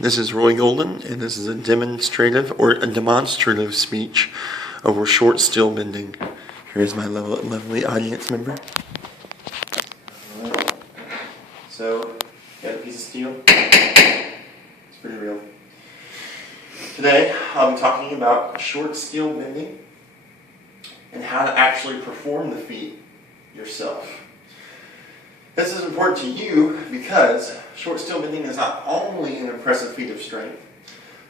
This is Roy Golden, and this is a demonstrative speech over short steel bending. Here's my lovely audience member. So, got a piece of steel. It's pretty real. Today, I'll be talking about short steel bending and how to actually perform the feat yourself. This is important to you because short steel bending is not only an impressive feat of strength,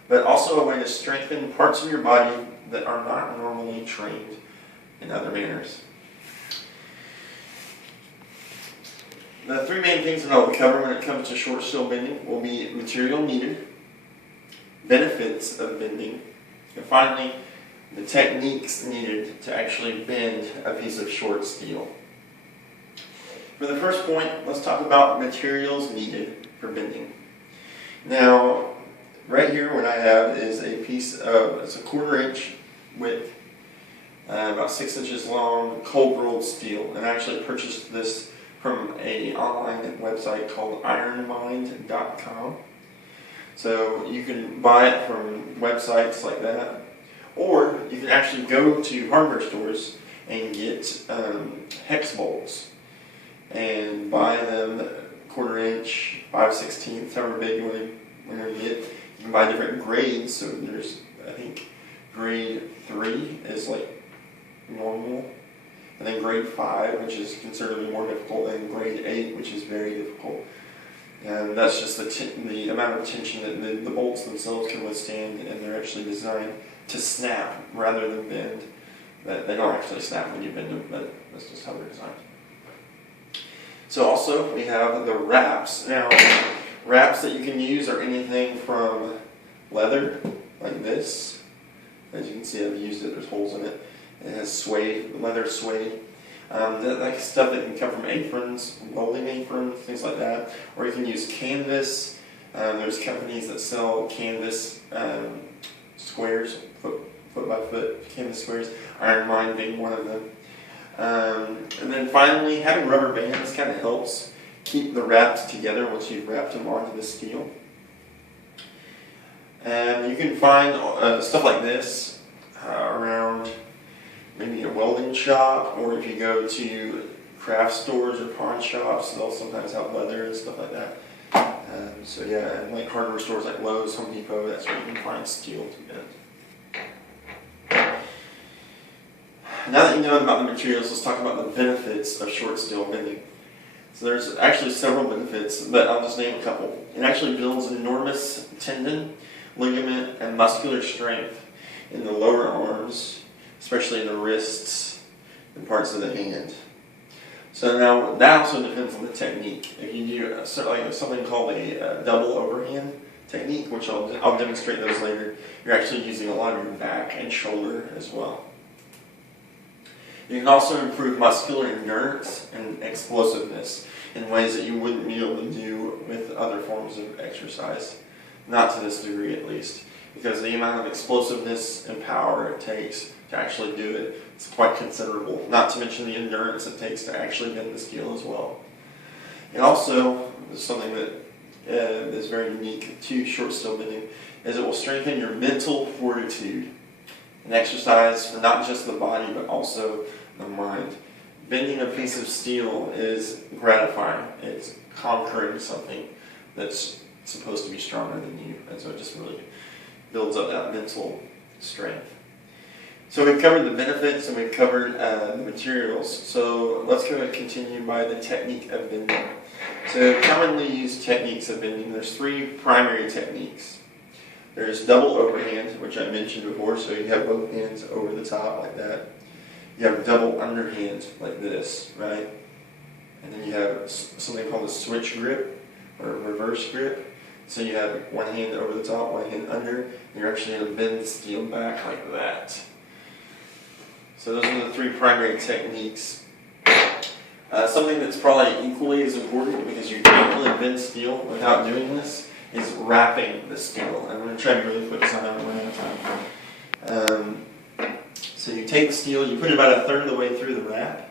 but also a way to strengthen parts of your body that are not normally trained in other manners. The three main things that I'll cover when it comes to short steel bending will be material needed, benefits of bending, and finally, the techniques needed to actually bend a piece of short steel. For the first point, let's talk about materials needed for bending. Now, right here what I have is a piece of, it's a 1/4 inch width, about 6 inches long, cold rolled steel. And I actually purchased this from an online website called ironmind.com. So you can buy it from websites like that, or you can actually go to hardware stores and get hex bolts and buy them 1/4 inch, 5/16, however big you want to get. You can buy different grades, so there's, I think, grade 3 is like normal, and then grade 5, which is considerably more difficult, and grade 8, which is very difficult. And that's just the amount of tension that the bolts themselves can withstand, and they're actually designed to snap rather than bend. But they don't actually snap when you bend them, but that's just how they're designed. So also we have the wraps. Now, wraps that you can use are anything from leather, like this. As you can see, I've used it, there's holes in it. It has suede, leather suede. Like stuff that can come from aprons, welding aprons, things like that. Or you can use canvas. There's companies that sell canvas squares, foot by foot canvas squares. Iron Mind being one of them. And then finally, having rubber bands kind of helps keep the wraps together once you've wrapped them onto the steel. And you can find stuff like this around maybe a welding shop, or if you go to craft stores or pawn shops, they'll sometimes have leather and stuff like that. So yeah, and like hardware stores like Lowe's, Home Depot, that's where you can find steel to bend. Now that you know about the materials, let's talk about the benefits of short steel bending. So there's actually several benefits, but I'll just name a couple. It actually builds enormous tendon, ligament, and muscular strength in the lower arms, especially in the wrists and parts of the hand. So now that also depends on the technique. If you do something called a double overhand technique, which I'll demonstrate those later, you're actually using a lot of your back and shoulder as well. You can also improve muscular endurance and explosiveness in ways that you wouldn't be able to do with other forms of exercise. Not to this degree, at least, because the amount of explosiveness and power it takes to actually do it is quite considerable. Not to mention the endurance it takes to actually bend the steel as well. And also, something that is very unique to short steel bending is it will strengthen your mental fortitude. An exercise for not just the body, but also the mind. Bending a piece of steel is gratifying. It's conquering something that's supposed to be stronger than you, and so it just really builds up that mental strength. So we've covered the benefits and we've covered the materials. So let's go and continue by the technique of bending. So commonly used techniques of bending, there's 3 primary techniques. There's double overhand, which I mentioned before, so you have both hands over the top like that. You have double underhand like this, right? And then you have something called a switch grip or reverse grip. So you have one hand over the top, one hand under, and you're actually going to bend the steel back like that. So those are the 3 primary techniques. Something that's probably equally as important, because you can't really bend steel without doing this, is wrapping the steel. I'm going to try to really focus on that one at a time. So you take the steel, you put it about 1/3 of the way through the wrap,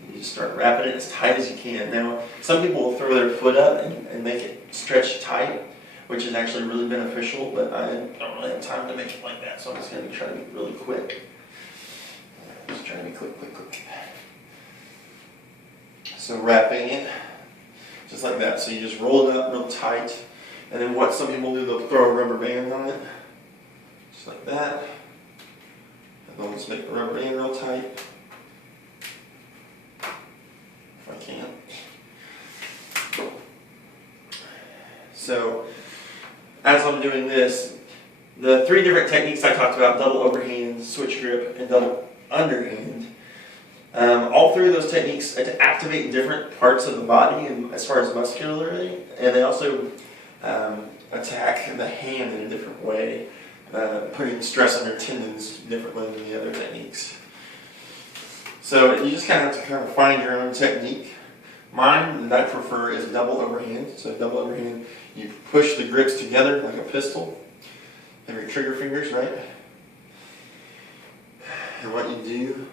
and you just start wrapping it as tight as you can. Now, some people will throw their foot up and make it stretch tight, which is actually really beneficial, but I don't really have time to make it like that, so I'm just going to try to be really quick. Just trying to be quick. So wrapping it, just like that. So you just roll it up real tight, and then what some people do, they'll throw a rubber band on it, just like that. And they'll just make the rubber band real tight, if I can. So, as I'm doing this, the 3 different techniques I talked about, double overhand, switch grip, and double underhand, all 3 of those techniques activate different parts of the body and as far as muscularly, and they also attack the hand in a different way, putting stress on your tendons differently than the other techniques. So you just kind of have to find your own technique. Mine that I prefer is double overhand. So double overhand, you push the grips together like a pistol. Have your trigger fingers, right? And what you do,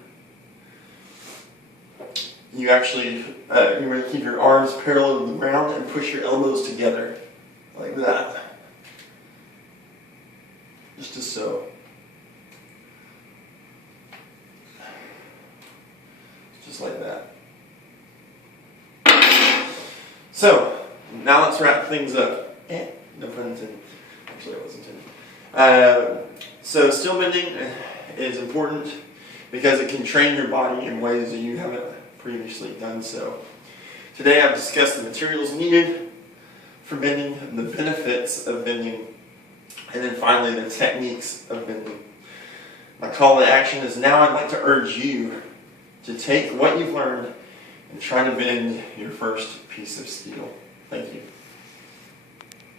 you actually, you're going to keep your arms parallel to the ground and push your elbows together, like that. Just as so. Just like that. So, now let's wrap things up. No pun intended. Actually, it wasn't intended. So, still bending is important because it can train your body in ways that you haven't previously done so. Today I've discussed the materials needed for bending, the benefits of bending, and then finally the techniques of bending. My call to action is now I'd like to urge you to take what you've learned and try to bend your first piece of steel. Thank you.